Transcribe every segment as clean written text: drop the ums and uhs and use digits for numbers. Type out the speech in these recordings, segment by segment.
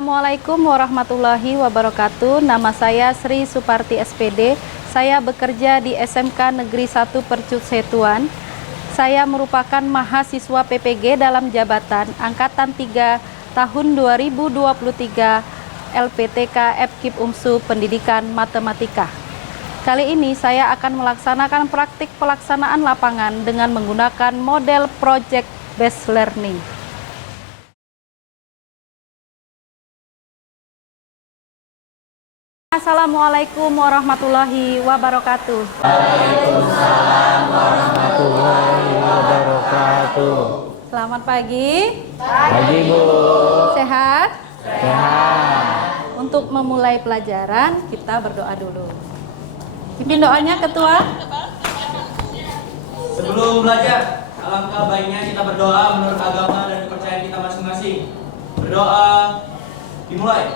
Assalamualaikum warahmatullahi wabarakatuh. Nama saya Sri Suparti SPD. Saya bekerja di SMK Negeri 1 Percut Setuan. Saya merupakan mahasiswa PPG dalam jabatan Angkatan 3 tahun 2023 LPTK FKIP UMSU Pendidikan Matematika. Kali ini saya akan melaksanakan praktik pelaksanaan lapangan dengan menggunakan model Project Based Learning. Assalamualaikum warahmatullahi wabarakatuh. Waalaikumsalam warahmatullahi wabarakatuh. Selamat pagi. Pagi, Bu. Sehat? Sehat. Untuk memulai pelajaran, kita berdoa dulu. Pimpin doanya, Ketua. Sebelum belajar, alangkah baiknya kita berdoa menurut agama dan kepercayaan kita masing-masing. Berdoa dimulai.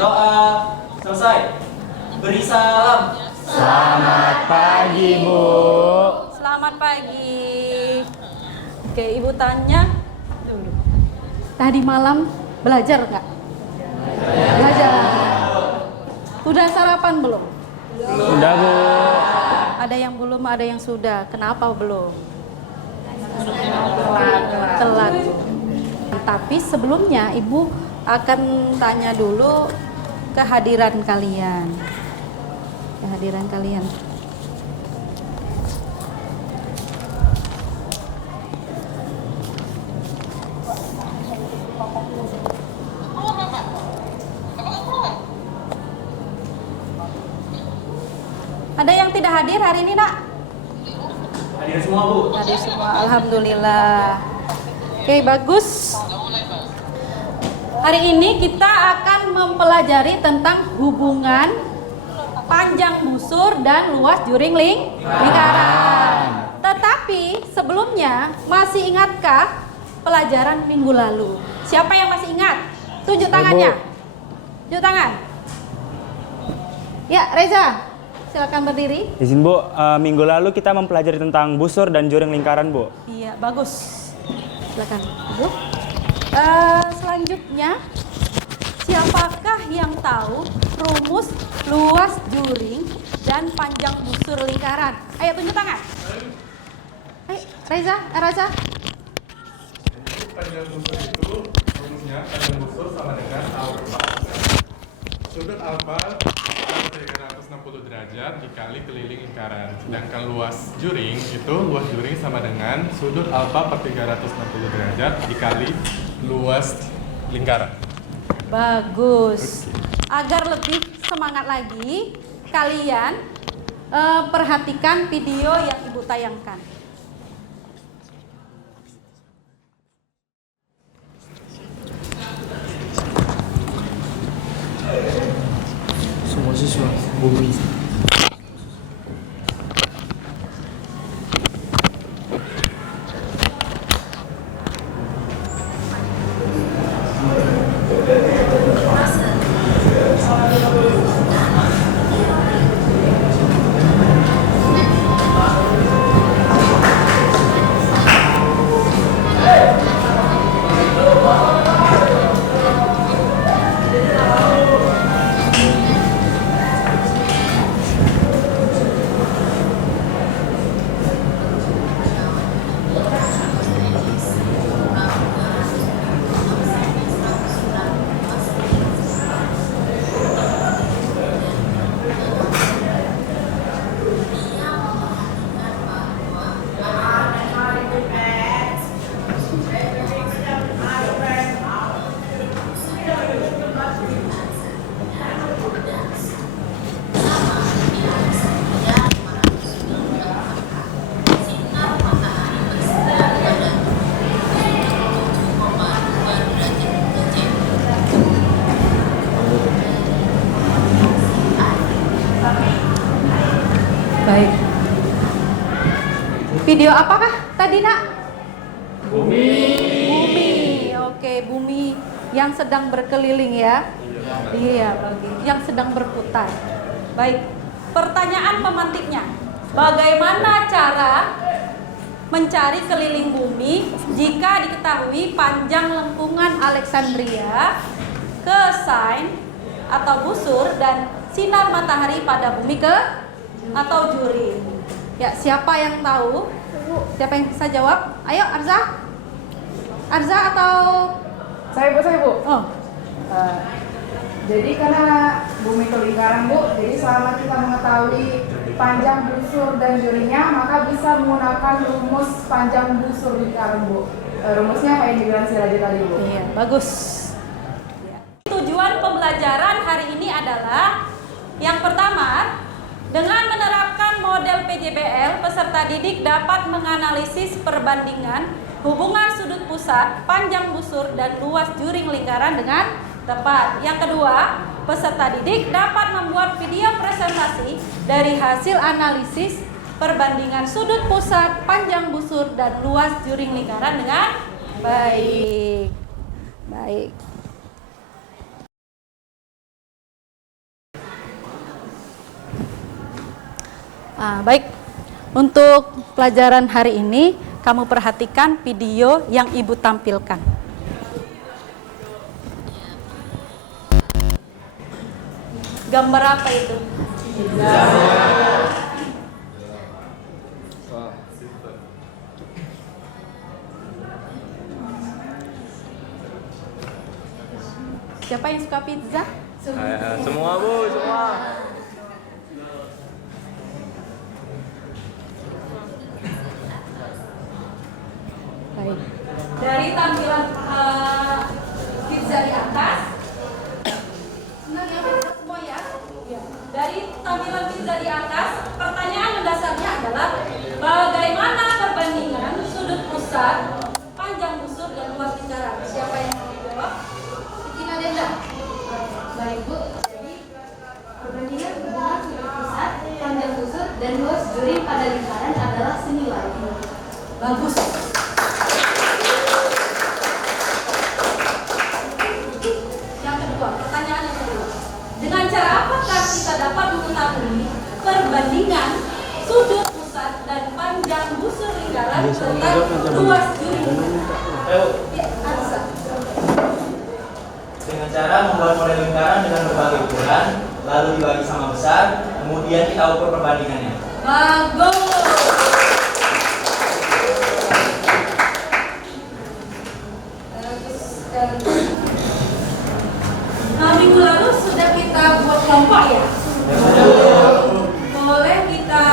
Doa selesai. Beri salam. Selamat pagi, Bu. Selamat pagi. Oke, Ibu tanya dulu. Tadi malam belajar nggak? Belajar. Udah sarapan belum? Sudah, Bu. Ada yang belum, ada yang sudah. Kenapa belum? Telat. Tapi sebelumnya Ibu akan tanya dulu kehadiran kalian. Ada yang tidak hadir hari ini, Nak? Hadir semua, Bu. Hadir semua, alhamdulillah. Oke, bagus. Hari ini kita akan mempelajari tentang hubungan panjang busur dan luas juring lingkaran. Tetapi sebelumnya, masih ingatkah pelajaran minggu lalu? Siapa yang masih ingat? Tunjuk tangannya. Tunjuk tangan. Ya, Reza, silakan berdiri. Izin, Bu. Minggu lalu kita mempelajari tentang busur dan juring lingkaran, Bu. Iya, bagus. Silakan, Ibu. Selanjutnya, siapakah yang tahu rumus luas juring dan panjang busur lingkaran? Ayo tunjuk tangan. Ayo, Reza. Panjang busur itu rumusnya panjang busur sama dengan alfa. Sudut alfa 360 derajat dikali keliling lingkaran. Sedangkan luas juring sama dengan sudut alfa per 360 derajat dikali luas lingkaran. Bagus. Agar lebih semangat lagi, kalian perhatikan video yang Ibu tayangkan. Semua siswa bumi. Baik. Video apakah tadi, Nak? Bumi. Oke, bumi yang sedang berkeliling ya. Iya, bagi yang sedang berputar. Baik. pertanyaan pemantiknya. Bagaimana cara mencari keliling bumi jika diketahui panjang lengkungan Alexandria, Kesain atau busur, dan sinar matahari pada bumi atau Juring? Ya, siapa yang tahu? Siapa yang bisa jawab? Ayo, Arza. Arza atau Saya Bu. oh, Jadi karena bumi itu lingkaran Bu, jadi selama kita mengetahui panjang busur dan juringnya, maka bisa menggunakan rumus panjang busur lingkaran Bu. Rumusnya kayak yang dibilang si Raja tadi Bu. iya, bagus. Tujuan pembelajaran hari ini adalah yang pertama, dengan menerapkan model PJBL, peserta didik dapat menganalisis perbandingan hubungan sudut pusat, panjang busur, dan luas juring lingkaran dengan tepat. Yang kedua, peserta didik dapat membuat video presentasi dari hasil analisis perbandingan sudut pusat, panjang busur, dan luas juring lingkaran dengan baik. Baik. Baik, untuk pelajaran hari ini kamu perhatikan video yang Ibu tampilkan. Gambar apa itu? Siapa yang suka pizza? Semua Bu, semua. Baik. Dari tampilan pizza di atas, senang ya pizza semua ya? Ya. Dari tampilan pizza di atas, pertanyaan mendasarnya adalah bagaimana perbandingan sudut pusat, panjang busur, dan luas lingkaran? Siapa yang mau jawab? Tina Denda. Baik Bu, jadi perbandingan hubungan sudut pusat, panjang busur, dan luas juring pada lingkaran adalah senilai. Bagus. Yang kedua, pertanyaan yang kedua. Dengan cara apakah kita dapat mengetahui perbandingan sudut pusat dan panjang busur lingkaran serta luas juring? Ya, Arsa. Dengan cara membuat model lingkaran dengan berbagai ukuran, lalu dibagi sama besar, kemudian kita ukur perbandingannya. Bagus. Nah, minggu lalu sudah kita buat kelompok ya? Boleh kita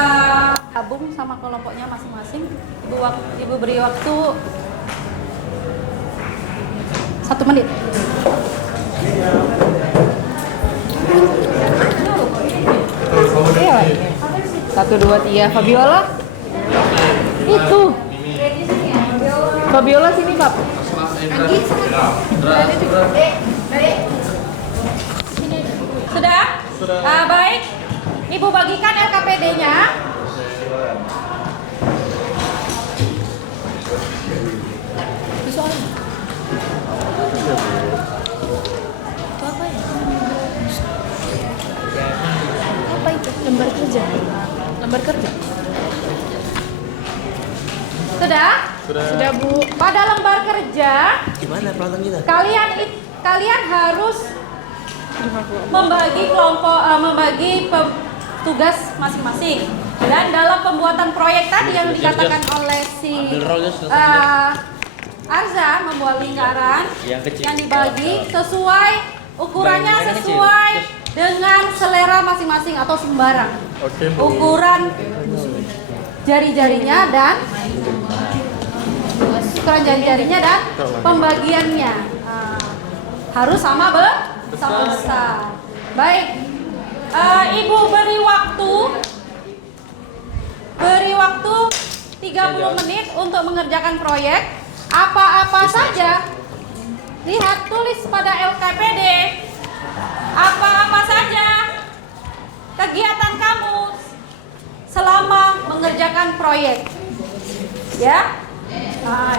gabung sama kelompoknya masing-masing. Ibu beri waktu 1 menit. Iya, 1, 2, 3. Fabiola? Itu. Fabiola sini, Pak. Sudah? Baik. Ibu bagikan LKPD-nya. Apa itu? Lembar kerja. Lembar kerja. Sudah? Sudah, Bu. Pada lembar kerja, Gimana peralatan kita? kalian harus membagi kelompok, tugas masing-masing. Dan dalam pembuatan proyek tadi yang dikatakan oleh si Arza, membuat lingkaran yang dibagi sesuai ukurannya, sesuai dengan selera masing-masing atau sembarang. Ukuran jari-jarinya dan pembagiannya harus sama besar. Baik, Ibu beri waktu 30 menit untuk mengerjakan proyek. Apa-apa saja, lihat, tulis pada LKPD. Apa-apa saja kegiatan kamu selama mengerjakan proyek, ya. Nah,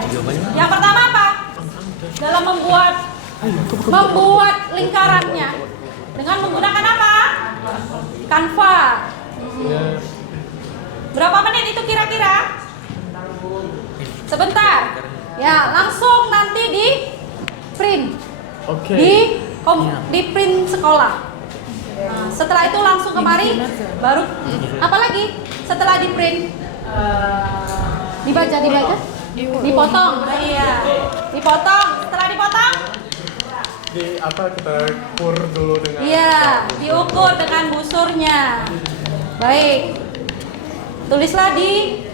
yang pertama apa? Dalam membuat lingkarannya dengan menggunakan apa? Canva. Berapa menit itu kira-kira? Sebentar. Ya, langsung nanti di print. Oke. Di print sekolah. Nah, setelah itu langsung kemari, baru apa lagi? Setelah di print, dibaca, dipotong. Iya, dipotong. Setelah dipotong, Kita ukur dulu dengan. iya, diukur dengan busurnya. Baik, tulislah di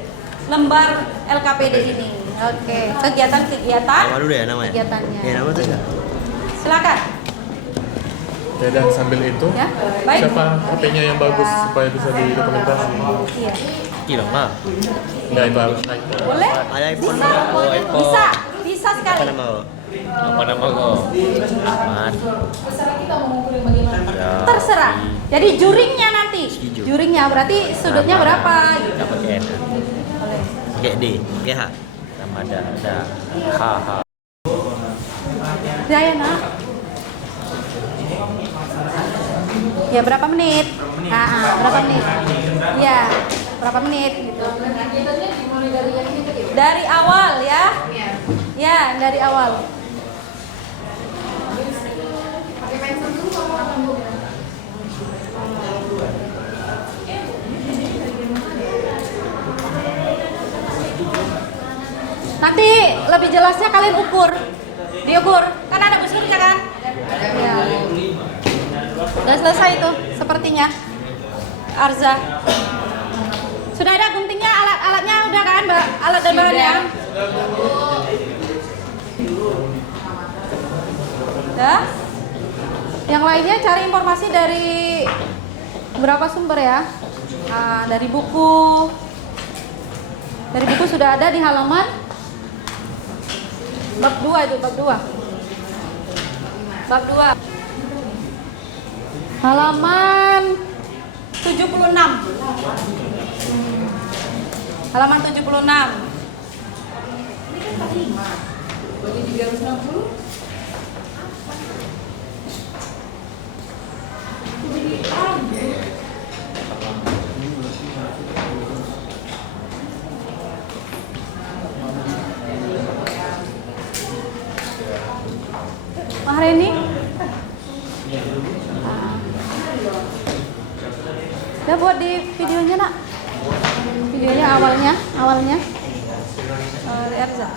lembar LKPD ini. Oke, kegiatan-kegiatan. Nama dulu ya namanya? Kegiatannya. Ya nama tuh enggak? Silakan. Ya, dan sambil itu, Ya, baik. siapa HP-nya yang bagus supaya bisa didokumentasi? Iya. Gila mah. Nggak, itu harus iPhone. Boleh? Ada iPhone. Bisa. Oh, iPhone. Bisa sekali. Apa nama lo? Apa nama lo? Ahmad. Ya. Terserah. Jadi juringnya nanti. Juringnya berarti sudutnya berapa gitu. Enggak pakai N. Boleh. Pakai D, pakai H. Sama ada H. Ya, nak. Ya, berapa menit? Berapa menit? Ya, berapa menit gitu. Dari awal ya. Ya, dari awal. Nanti lebih jelasnya kalian diukur, kan ada busurnya kan? Ya. Udah selesai itu, sepertinya. Arza. Sudah ada guntingnya, alat-alatnya udah kan, Mbak? Alat dan bahannya. Udah? Yang lainnya cari informasi dari beberapa sumber ya. Dari buku. Dari buku sudah ada di halaman bab 2 itu, bab 2. Bab 2. Halaman 76. Halaman 76. Mahreni? Udah buat di videonya, nak. Videonya awalnya. Erza.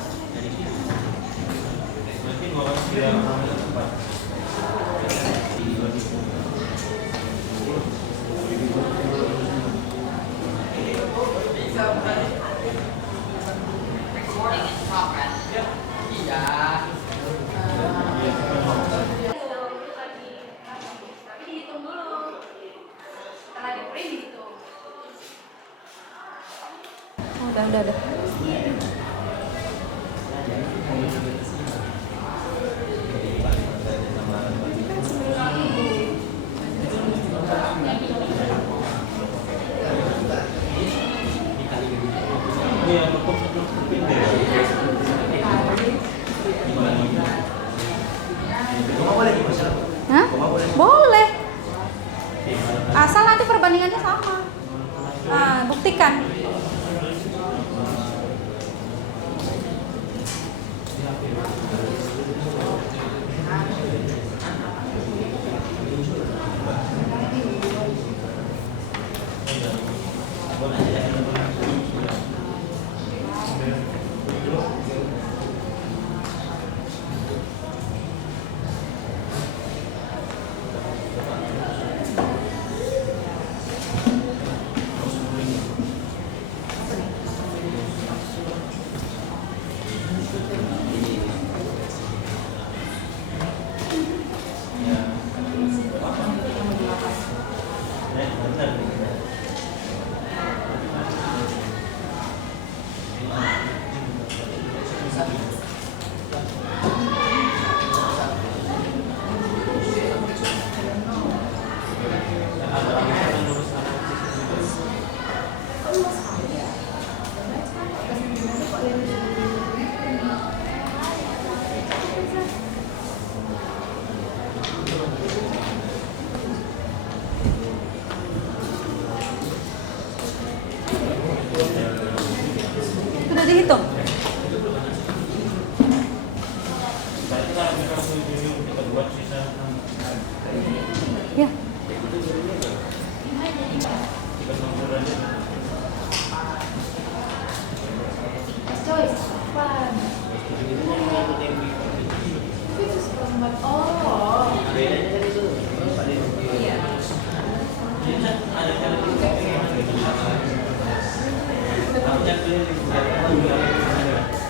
Udah. Hah? Boleh. Asal nanti perbandingannya sama. Buktikan.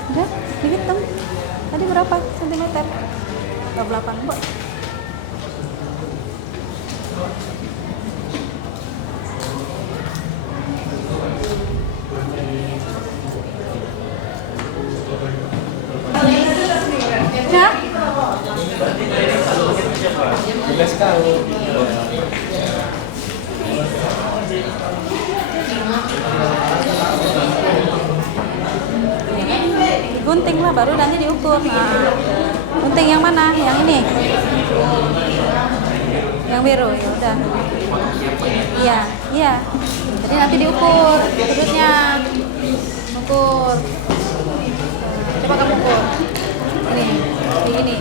Udah, dihitung. Tadi berapa sentimeter? 28, Bu. Ya? Gunting lah, baru nanti diukur. Nah, gunting yang mana? Yang ini? Yang biru, ya udah. Iya, iya. Jadi nanti diukur sudutnya. Ukur. Coba kamu ukur. Ini.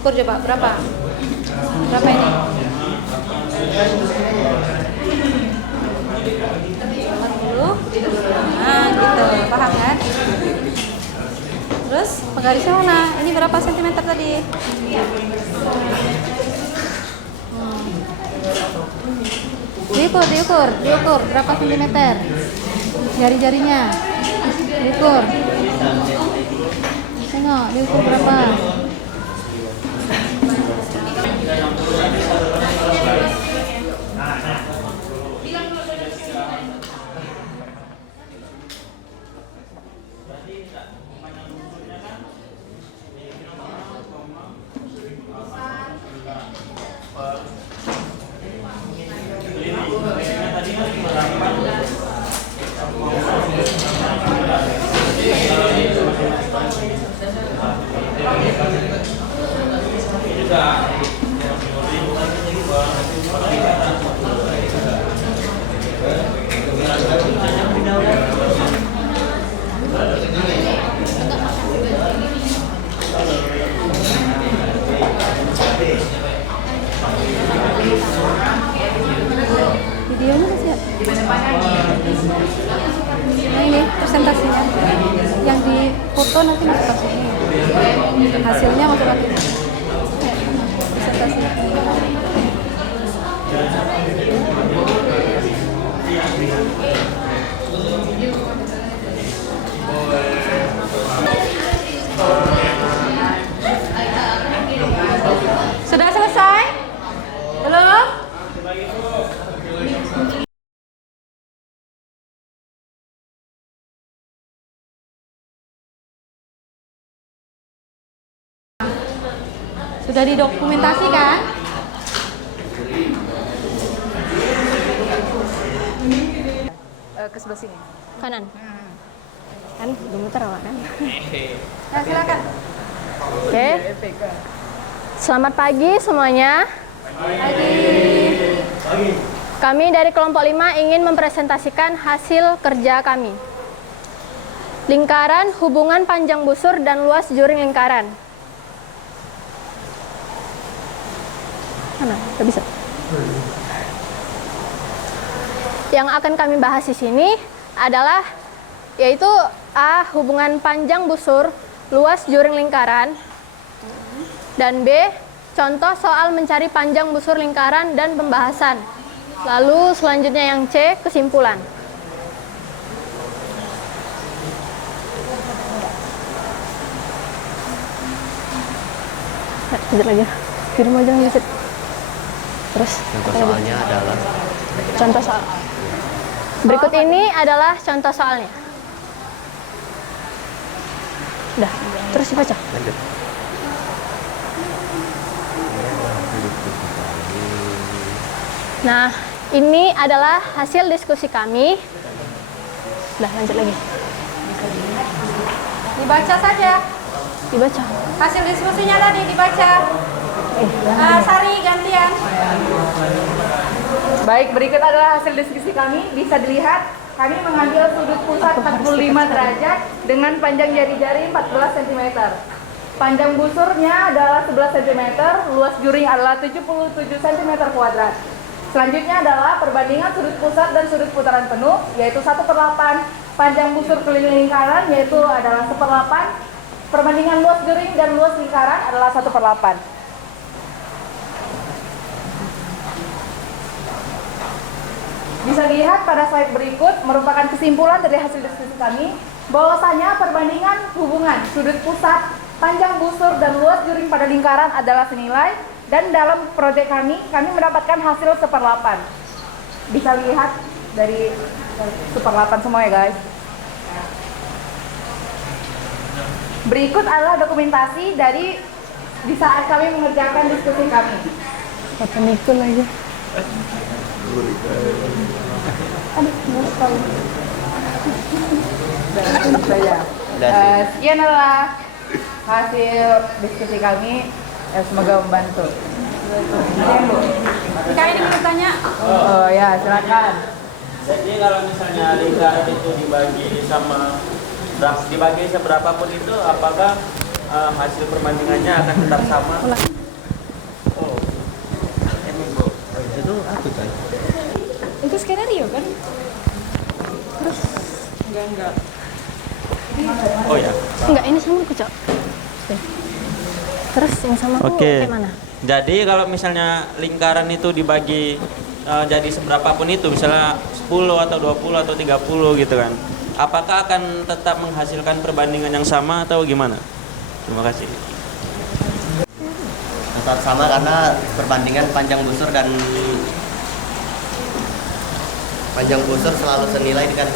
Ukur coba berapa? Berapa ini? Dulu. Nah, gitu. Paham kan? Terus penggarisnya mana? Ini berapa sentimeter tadi? Diukur berapa sentimeter? Jari-jarinya diukur. Tengok, diukur berapa? Videonya masih ada? Nah ini presentasinya. Yang di foto nanti masuk ke sini. Hasilnya masuk ke sini. Presentasinya. Sudah selesai? Belum? Sudah didokumentasikan? Ke sebelah sini. Kanan. Kan belum muter awak kan? Nah, silakan. Oke. Selamat pagi semuanya. Kami dari kelompok 5 ingin mempresentasikan hasil kerja kami. Lingkaran hubungan panjang busur dan luas juring lingkaran. Mana? Gak bisa. Yang akan kami bahas di sini adalah yaitu A. Hubungan panjang busur, luas juring lingkaran, dan B. Contoh soal mencari panjang busur lingkaran dan pembahasan. Lalu selanjutnya yang C. Kesimpulan. Lanjut lagi. Kirim aja yang visit. Terus Contoh soalnya adalah contoh soal. Berikut ini adalah contoh soalnya. Udah, terus dibaca. lanjut. Nah, ini adalah hasil diskusi kami. Udah, lanjut lagi. Dibaca saja. Dibaca. Hasil diskusinya tadi dibaca. Sari gantian. Baik, berikut adalah hasil diskusi kami. Bisa dilihat, kami mengambil sudut pusat 45 derajat dengan panjang jari-jari 14 cm. Panjang busurnya adalah 11 cm, luas juring adalah 77 cm kuadrat. Selanjutnya adalah perbandingan sudut pusat dan sudut putaran penuh, yaitu 1/8. Panjang busur keliling lingkaran yaitu adalah 1/8. Perbandingan luas juring dan luas lingkaran adalah 1/8. Bisa dilihat pada slide berikut merupakan kesimpulan dari hasil diskusi kami bahwasanya perbandingan hubungan sudut pusat, panjang busur, dan luas juring pada lingkaran adalah senilai, dan dalam proyek kami mendapatkan hasil 1/8. Bisa lihat dari 1/8 semua ya guys. Berikut adalah dokumentasi dari di saat kami mengerjakan diskusi kami. Kata Nikul aja. Sekian adalah hasil diskusi kami. Semoga membantu. Jika ini mau tanya, Oh ya, silakan. Jadi kalau misalnya lingkaran itu dibagi seberapapun itu, apakah hasil perbandingannya akan tetap sama? Oh, emang Bu, itu apa kan? itu skenario kan? Enggak. Oh ya. Enggak, ini sama aku, Cok. Oke. Terus yang sama aku kayak mana? Jadi kalau misalnya lingkaran itu dibagi jadi seberapapun itu, misalnya 10 atau 20 atau 30 gitu kan. Apakah akan tetap menghasilkan perbandingan yang sama atau gimana? Terima kasih. Tetap sama karena perbandingan panjang busur selalu senilai dengan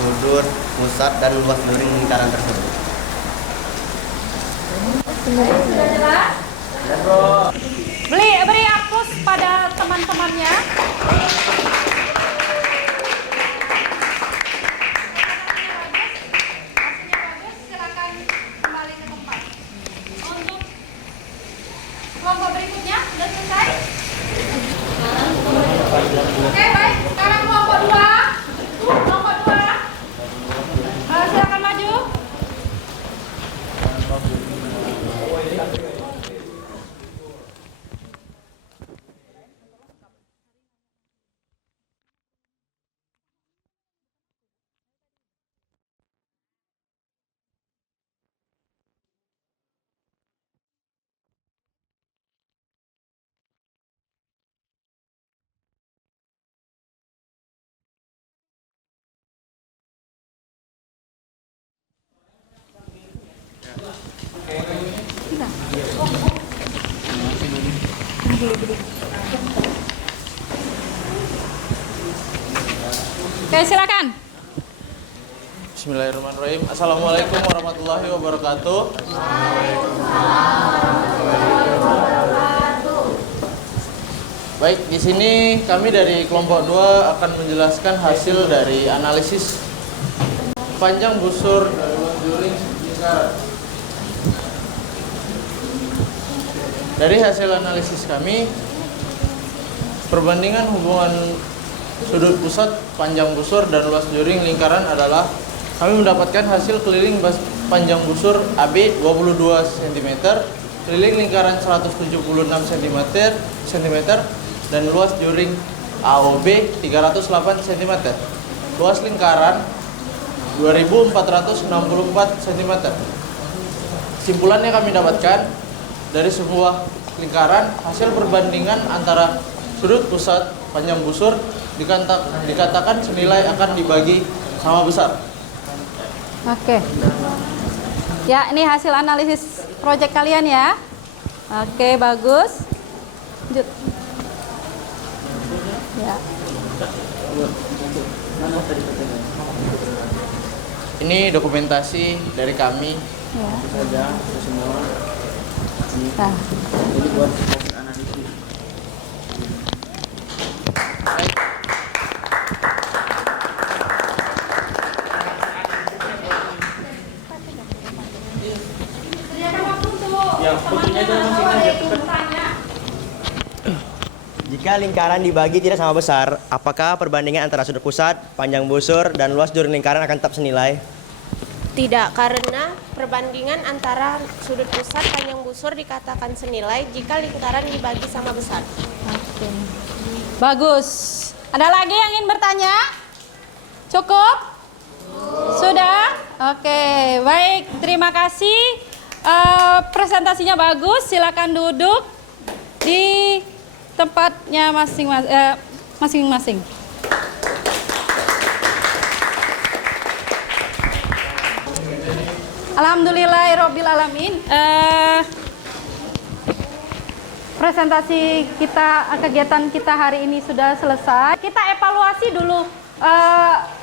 sudut pusat dan luas juring lingkaran tersebut. Sudah jelas? Beri hapus pada teman-temannya. Hasilnya bagus, silakan kembali ke tempat. Untuk kelompok berikutnya sudah selesai? Oke, baik. Sekarang kelompok 2. Kelompok 2. Silakan maju. Oke, silakan. Bismillahirrahmanirrahim. Assalamualaikum warahmatullahi wabarakatuh. Baik, di sini kami dari kelompok 2 akan menjelaskan hasil dari analisis panjang busur dan luas juring lingkaran. Dari hasil analisis kami, perbandingan hubungan sudut pusat, panjang busur, dan luas juring lingkaran adalah kami mendapatkan hasil keliling panjang busur AB 22 cm, keliling lingkaran 176 cm, dan luas juring AOB 308 cm. Luas lingkaran 2464 cm. Kesimpulannya kami dapatkan dari sebuah lingkaran, hasil perbandingan antara sudut pusat, panjang busur dikatakan senilai akan dibagi sama besar. Oke. Ya, ini hasil analisis proyek kalian ya. Oke, bagus. Lanjut. Ya. Ini dokumentasi dari kami. Ya. Saja semua. Nah. Ini buat analisis. Jika lingkaran dibagi tidak sama besar, apakah perbandingan antara sudut pusat, panjang busur, dan luas juring lingkaran akan tetap senilai? Tidak, karena perbandingan antara sudut pusat, panjang busur dikatakan senilai jika lingkaran dibagi sama besar. Oke. Bagus. Ada lagi yang ingin bertanya? Cukup? Sudah? Oke, baik. Terima kasih. Presentasinya bagus. Silakan duduk di tempatnya masing-masing. Alhamdulillahirobbilalamin. Presentasi kita, kegiatan kita hari ini sudah selesai. Kita evaluasi dulu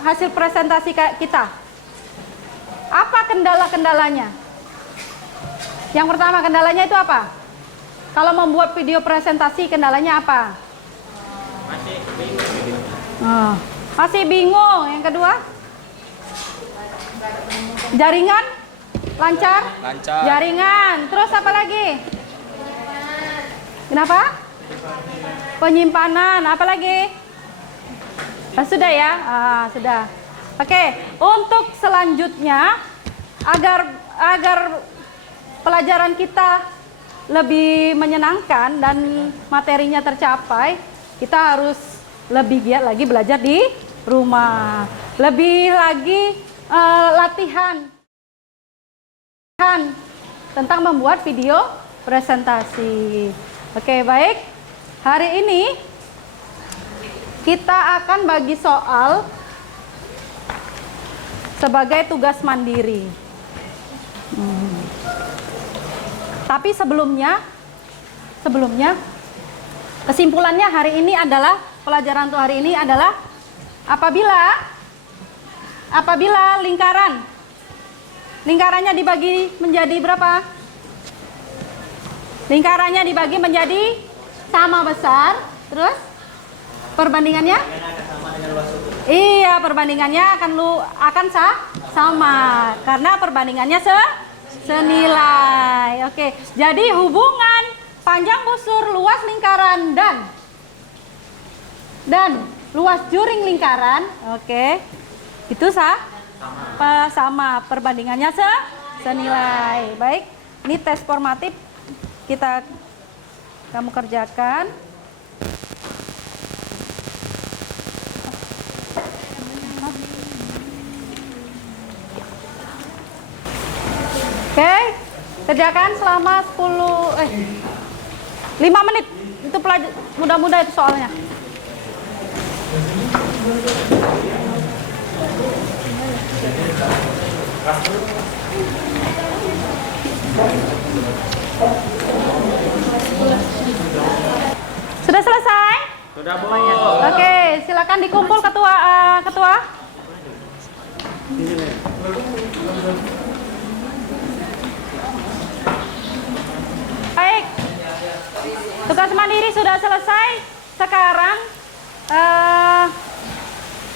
hasil presentasi kita. Apa kendala-kendalanya? Yang pertama, kendalanya itu apa? Kalau membuat video presentasi, kendalanya apa? Masih bingung. Yang kedua? Jaringan? Lancar? Lancar. Jaringan. Terus apa lagi? Kenapa? Penyimpanan. Apa lagi? Sudah ya? Sudah. Oke. Untuk selanjutnya, agar pelajaran kita lebih menyenangkan dan materinya tercapai, kita harus lebih giat lagi belajar di rumah. Lebih lagi latihan tentang membuat video presentasi. Oke, baik. Hari ini kita akan bagi soal sebagai tugas mandiri. Tapi sebelumnya kesimpulannya hari ini adalah, pelajaran untuk hari ini adalah apabila lingkarannya dibagi menjadi berapa? Lingkarannya dibagi menjadi sama besar, terus perbandingannya? Iya, perbandingannya akan sama karena perbandingannya senilai. Oke, jadi hubungan panjang busur, luas lingkaran dan luas juring lingkaran, oke, itu sama perbandingannya senilai. Baik, ini tes formatif kamu kerjakan. Oke, kerjakan selama 5 menit. Itu mudah-mudah itu soalnya. Sudah selesai? Sudah, Bu. Oke, silakan dikumpul ketua. Baik, tugas mandiri sudah selesai. Sekarang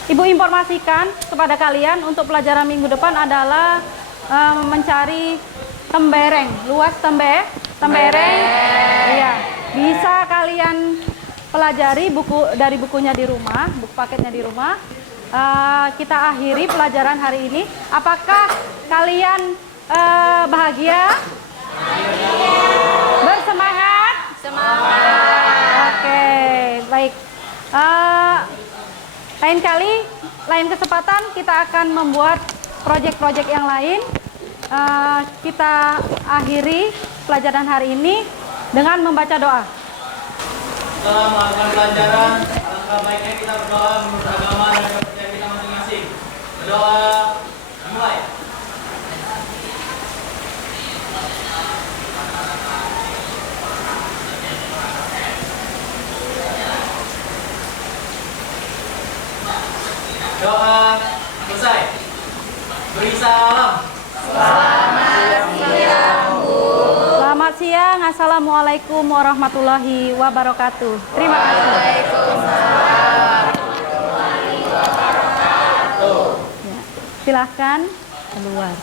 Ibu informasikan kepada kalian untuk pelajaran minggu depan adalah mencari tembereng, luas tembereng. Iya, bisa kalian pelajari dari bukunya di rumah, buku paketnya di rumah. Kita akhiri pelajaran hari ini. Apakah kalian bahagia? Bersemangat? Semangat. Oke, baik. Lain kesempatan kita akan membuat proyek-proyek yang lain. Kita akhiri pelajaran hari ini dengan membaca doa. Setelah melakukan pelajaran, alangkah baiknya kita berdoa menurut agama dan kepercayaan kita masing-masing. Berdoa, mulai. Doa selesai. Beri salam. Selamat siang. Assalamualaikum warahmatullahi wabarakatuh. Terima kasih. Waalaikumsalam. Silahkan keluar.